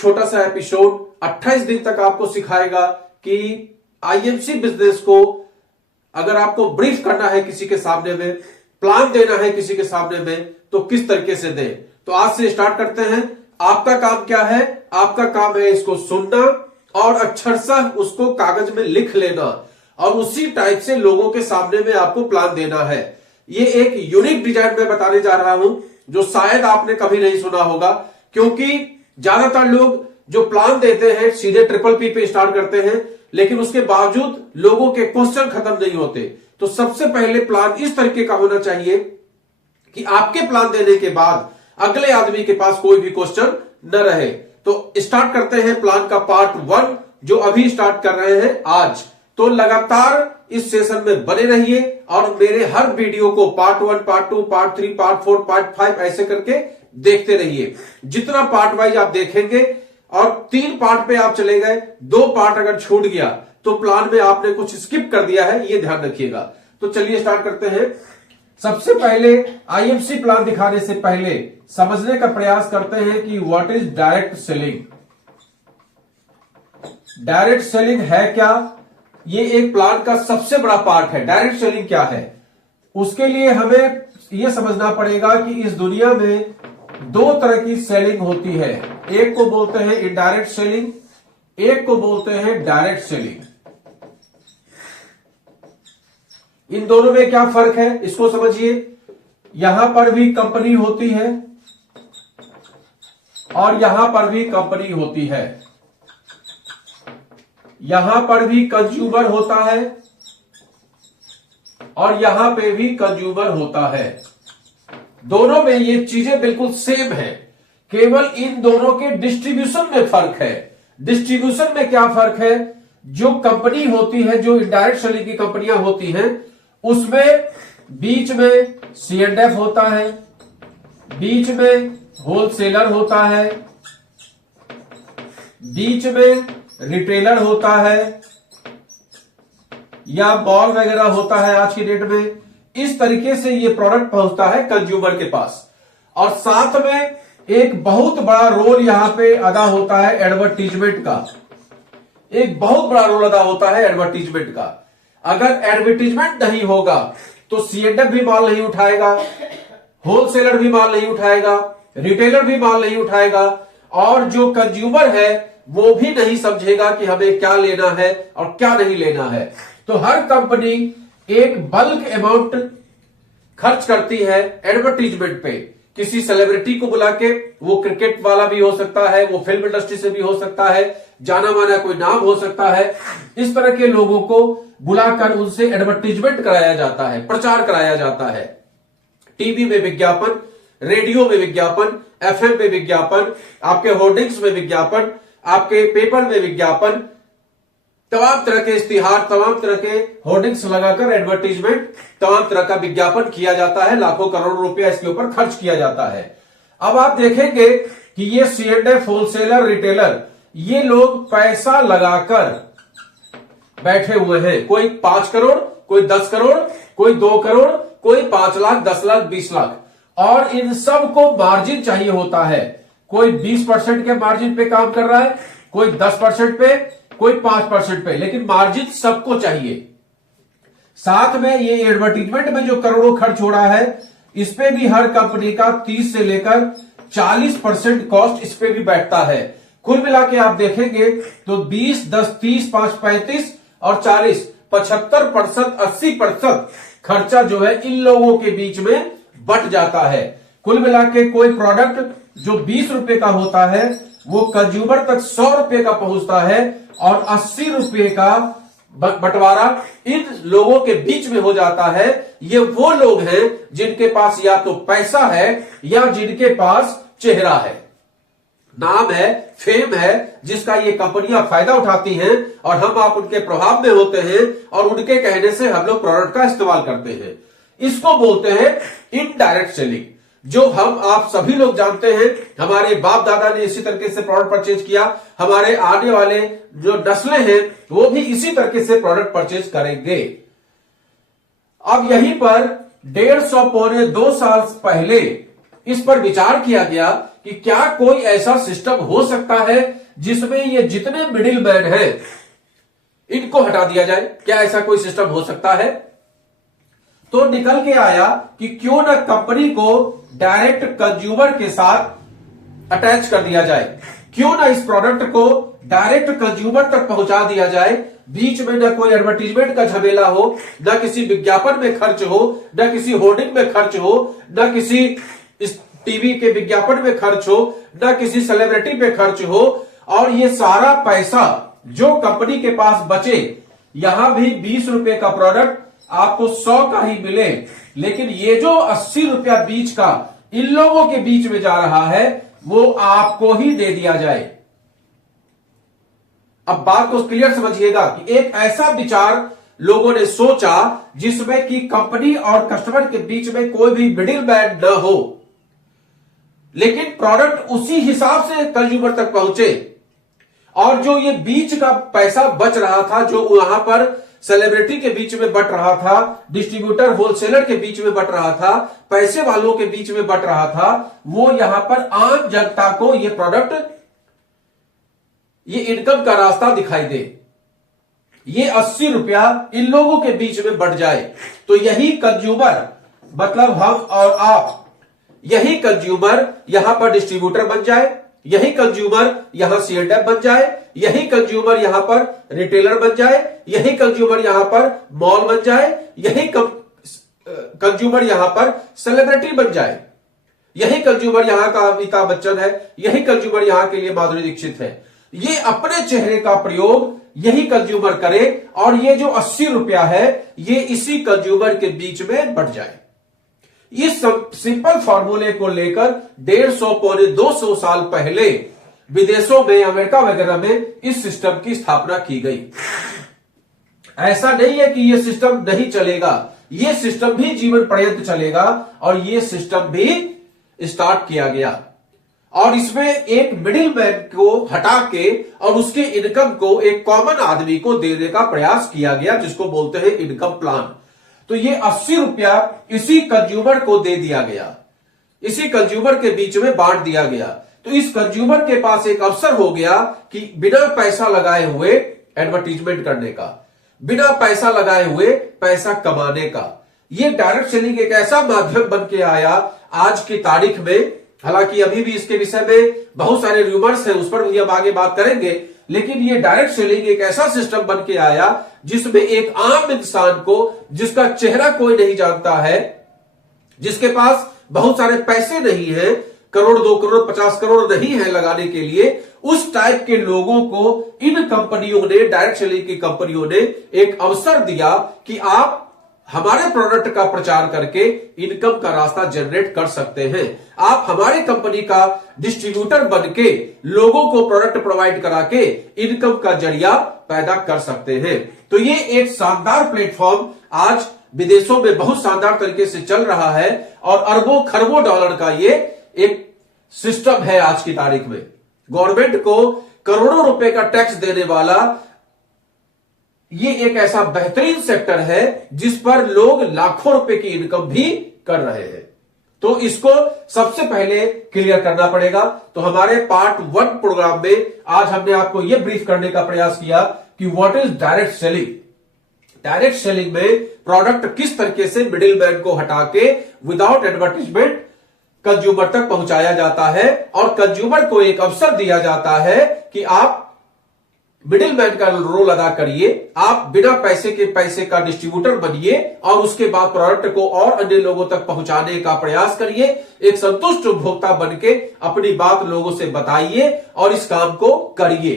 छोटा सा एपिसोड 28 दिन तक आपको सिखाएगा कि आईएमसी बिजनेस को अगर आपको ब्रीफ करना है किसी के सामने में, प्लान देना है किसी के सामने में, तो किस तरीके से दे। तो आज से स्टार्ट करते हैं। आपका काम क्या है? आपका काम है इसको सुनना और अक्षरशः उसको कागज में लिख लेना और उसी टाइप से लोगों के सामने में आपको प्लान देना है। ये एक यूनिक डिजाइन में बताने जा रहा हूं जो शायद आपने कभी नहीं सुना होगा, क्योंकि ज्यादातर लोग जो प्लान देते हैं सीधे ट्रिपल पी पे स्टार्ट करते हैं, लेकिन उसके बावजूद लोगों के क्वेश्चन खत्म नहीं होते। तो सबसे पहले प्लान इस तरीके का होना चाहिए कि आपके प्लान देने के बाद अगले आदमी के पास कोई भी क्वेश्चन न रहे। तो स्टार्ट करते हैं प्लान का पार्ट 1 जो अभी स्टार्ट कर रहे हैं आज। तो लगातार इस सेशन में बने रहिए और मेरे हर वीडियो को part 1, part 2, part 3, part 4, part 5 ऐसे करके देखते रहिए। जितना पार्ट वाइज आप देखेंगे और 3 पार्ट पे आप चले गए, 2 पार्ट अगर छूट गया तो प्लान में आपने कुछ स्किप कर दिया है, ये ध्यान रखिएगा। तो चलिए स्टार्ट करते हैं। सबसे पहले आईएमसी प्लान दिखाने से पहले समझने का प्रयास करते हैं कि what is direct selling. Direct selling है क्या? ये एक प्लान का सबसे बड़ा पार्ट है। डायरेक्ट सेलिंग क्या है? उसके लिए हमें यह समझना पड़ेगा कि इस दुनिया में 2 तरह की सेलिंग होती है। एक को बोलते हैं इनडायरेक्ट सेलिंग, एक को बोलते हैं डायरेक्ट सेलिंग। इन दोनों में क्या फर्क है इसको समझिए। यहां पर भी कंपनी होती है और यहां पर भी कंपनी होती है। यहां पर भी कंज्यूमर होता है और यहां पे भी कंज्यूमर होता है। दोनों में ये चीजें बिल्कुल सेम है, केवल इन दोनों के डिस्ट्रीब्यूशन में फर्क है। डिस्ट्रीब्यूशन में क्या फर्क है? जो कंपनी होती है, जो इनडायरेक्ट सेलिंग की कंपनियां होती हैं, उसमें बीच में C&F होता है, बीच में होलसेलर होता है, बीच में रिटेलर होता है या मॉल वगैरह होता है आज की डेट में। इस तरीके से ये प्रोडक्ट पहुंचता है कंज्यूमर के पास। और साथ में एक बहुत बड़ा रोल यहां पे अदा होता है एडवर्टीजमेंट का। एक बहुत बड़ा रोल अदा होता है एडवर्टीजमेंट का। अगर एडवर्टीजमेंट नहीं होगा तो C&F भी माल नहीं उठाएगा, होलसेलर भी माल नहीं उठाएगा, रिटेलर भी माल नहीं उठाएगा और जो कंज्यूमर है वो भी नहीं समझेगा कि हमें क्या लेना है और क्या नहीं लेना है। तो हर कंपनी एक बल्क अमाउंट खर्च करती है एडवर्टीजमेंट पे। किसी सेलिब्रिटी को बुला के, वो क्रिकेट वाला भी हो सकता है, वो फिल्म इंडस्ट्री से भी हो सकता है, जाना माना कोई नाम हो सकता है, इस तरह के लोगों को बुलाकर उनसे एडवर्टीजमेंट कराया जाता है, प्रचार कराया जाता है। टीवी में विज्ञापन, रेडियो में विज्ञापन, FM में विज्ञापन, आपके होर्डिंग्स में विज्ञापन, आपके पेपर में विज्ञापन, तमाम तरह के इश्तिहार, तमाम तरह के होर्डिंग्स लगाकर एडवर्टीजमेंट, तमाम तरह का विज्ञापन किया जाता है। लाखों करोड़ों रुपया इसके ऊपर खर्च किया जाता है। अब आप देखेंगे कि ये C&F, होलसेलर, रिटेलर, ये लोग पैसा लगाकर बैठे हुए हैं। कोई 5 करोड़, कोई 10 करोड़, कोई 2 करोड़, कोई 5 लाख, 10 लाख, 20 लाख, और इन सब को मार्जिन चाहिए होता है। कोई 20% के मार्जिन पे काम कर रहा है, कोई 10% पे, कोई 5% पे, लेकिन मार्जिन सबको चाहिए। साथ में ये एडवर्टीजमेंट में जो करोड़ों खर्च हो रहा है, इस पे भी हर कंपनी का 30 से लेकर 40% कॉस्ट इस पे भी बैठता है। कुल मिला के आप देखेंगे तो 20, 10, 30, 5, 35 और 40, 75%, 80% खर्चा जो है इन लोगों के बीच में बट जाता है। कुल मिला के कोई प्रोडक्ट जो 20 रुपए का होता है वो कंज्यूमर तक 100 रुपए का पहुंचता है और 80 रुपए का बंटवारा इन लोगों के बीच में हो जाता है। ये वो लोग हैं जिनके पास या तो पैसा है या जिनके पास चेहरा है, नाम है, फेम है, जिसका ये कंपनियां फायदा उठाती हैं और हम आप उनके प्रभाव में होते हैं और उनके कहने से हम लोग प्रोडक्ट का इस्तेमाल करते हैं। इसको बोलते हैं इनडायरेक्ट सेलिंग, जो हम आप सभी लोग जानते हैं। हमारे बाप दादा ने इसी तरीके से प्रोडक्ट परचेज किया, हमारे आने वाले जो नस्लें हैं वो भी इसी तरीके से प्रोडक्ट परचेज करेंगे। अब यहीं पर 150 पौने 2 साल पहले इस पर विचार किया गया कि क्या कोई ऐसा सिस्टम हो सकता है जिसमें ये जितने मिडिल मैन हैं इनको हटा दिया जाए। क्या ऐसा कोई सिस्टम हो सकता है? तो निकल के आया कि क्यों ना कंपनी को डायरेक्ट कंज्यूमर के साथ अटैच कर दिया जाए, क्यों ना इस प्रोडक्ट को डायरेक्ट कंज्यूमर तक पहुंचा दिया जाए। बीच में न कोई एडवर्टीजमेंट का झमेला हो, न किसी विज्ञापन में खर्च हो, न किसी होर्डिंग में खर्च हो, न किसी इस टीवी के विज्ञापन में खर्च हो, न किसी सेलिब्रिटी पे खर्च हो, और ये सारा पैसा जो कंपनी के पास बचे, यहां भी 20 रुपए का प्रोडक्ट आपको 100 का ही मिले, लेकिन ये जो 80 रुपया बीच का इन लोगों के बीच में जा रहा है वो आपको ही दे दिया जाए। अब बात को क्लियर समझिएगा कि एक ऐसा विचार लोगों ने सोचा जिसमें कि कंपनी और कस्टमर के बीच में कोई भी मिडिल मैन न हो, लेकिन प्रोडक्ट उसी हिसाब से कंज्यूमर तक पहुंचे, और जो ये बीच का पैसा बच रहा था, जो वहां पर सेलिब्रिटी के बीच में बट रहा था, डिस्ट्रीब्यूटर होलसेलर के बीच में बट रहा था, पैसे वालों के बीच में बट रहा था, वो यहां पर आम जनता को ये प्रोडक्ट, ये इनकम का रास्ता दिखाई दे, ये 80 रुपया इन लोगों के बीच में बढ़ जाए। तो यही कंज्यूमर, मतलब हम और आप, यही कंज्यूमर यहां पर डिस्ट्रीब्यूटर बन जाए, यही कंज्यूमर यहां सीएलडेप बन जाए, यही कंज्यूमर यहां पर रिटेलर बन जाए, यही कंज्यूमर यहां पर मॉल बन जाए, यही कंज्यूमर यहां पर सेलिब्रिटी बन जाए, यही कंज्यूमर यहां का अमिताभ बच्चन है, यही कंज्यूमर यहां के लिए माधुरी दीक्षित है। ये अपने चेहरे का प्रयोग यही कंज्यूमर करे और ये जो 80 रुपया है ये इसी कंज्यूमर के बीच में बढ़ जाए। इस सिंपल फॉर्मूले को लेकर 150 पौने 200 साल पहले विदेशों में, अमेरिका वगैरह में इस सिस्टम की स्थापना की गई। ऐसा नहीं है कि यह सिस्टम नहीं चलेगा, यह सिस्टम भी जीवन पर्यंत चलेगा, और यह सिस्टम भी स्टार्ट किया गया। और इसमें एक मिडिल मैन को हटा के और उसके इनकम को एक कॉमन आदमी को देने का प्रयास किया गया, जिसको बोलते हैं इनकम प्लान। तो ये 80 रुपया इसी कंज्यूमर को दे दिया गया, इसी कंज्यूमर के बीच में बांट दिया गया। तो इस कंज्यूमर के पास एक अवसर हो गया कि बिना पैसा लगाए हुए एडवर्टीजमेंट करने का, बिना पैसा लगाए हुए पैसा कमाने का। ये डायरेक्ट सेलिंग एक ऐसा माध्यम बन के आया आज की तारीख में। हालांकि अभी भी इसके विषय में बहुत सारे रूमर्स हैं, उस पर भी हम आगे बात करेंगे, लेकिन ये डायरेक्ट सेलिंग एक ऐसा सिस्टम बन के आया जिसमें एक आम इंसान को, जिसका चेहरा कोई नहीं जानता है, जिसके पास बहुत सारे पैसे नहीं है, करोड़ 2 करोड़ 50 करोड़ नहीं है लगाने के लिए, उस टाइप के लोगों को इन कंपनियों ने, डायरेक्ट सेलिंग की कंपनियों ने एक अवसर दिया कि आप हमारे प्रोडक्ट का प्रचार करके इनकम का रास्ता जनरेट कर सकते हैं। आप हमारी कंपनी का डिस्ट्रीब्यूटर बनके लोगों को प्रोडक्ट प्रोवाइड करा के इनकम का जरिया पैदा कर सकते हैं। तो ये एक शानदार प्लेटफॉर्म आज विदेशों में बहुत शानदार तरीके से चल रहा है, और अरबों खरबों डॉलर का ये एक सिस्टम है आज की तारीख में। गवर्नमेंट को करोड़ों रुपए का टैक्स देने वाला ये एक ऐसा बेहतरीन सेक्टर है जिस पर लोग लाखों रुपए की इनकम भी कर रहे हैं। तो इसको सबसे पहले क्लियर करना पड़ेगा। तो हमारे पार्ट 1 प्रोग्राम में आज हमने आपको यह ब्रीफ करने का प्रयास किया कि what is direct selling. Direct selling में प्रोडक्ट किस तरीके से मिडिल मैन को हटा के विदाउट एडवर्टीजमेंट कंज्यूमर तक पहुंचाया जाता है, और कंज्यूमर को एक अवसर दिया जाता है कि आप मिडिल मैन का रोल अदा करिए, आप बिना पैसे का डिस्ट्रीब्यूटर बनिए, और उसके बाद प्रोडक्ट को और अन्य लोगों तक पहुंचाने का प्रयास करिए। एक संतुष्ट उपभोक्ता बनके अपनी बात लोगों से बताइए और इस काम को करिए।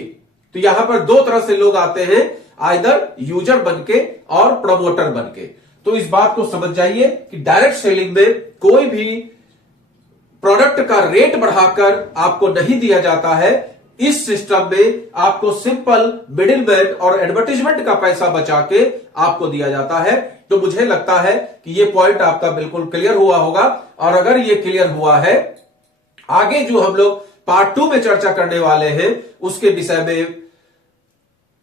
तो यहां पर 2 तरह से लोग आते हैं, आइदर यूजर बनके और प्रमोटर बनके। तो इस बात को समझ जाइए कि डायरेक्ट सेलिंग में कोई भी प्रोडक्ट का रेट बढ़ाकर आपको नहीं दिया जाता है। इस सिस्टम में आपको सिंपल मिडिल मैन और एडवर्टीजमेंट का पैसा बचा के आपको दिया जाता है। तो मुझे लगता है कि ये पॉइंट आपका बिल्कुल क्लियर हुआ होगा, और अगर ये क्लियर हुआ है, आगे जो हम लोग पार्ट 2 में चर्चा करने वाले हैं उसके विषय में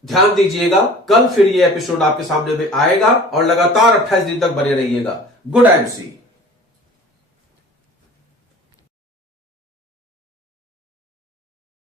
ध्यान दीजिएगा। कल फिर ये एपिसोड आपके सामने में आएगा, और लगातार 28 दिन तक बने रहिएगा। Good and C.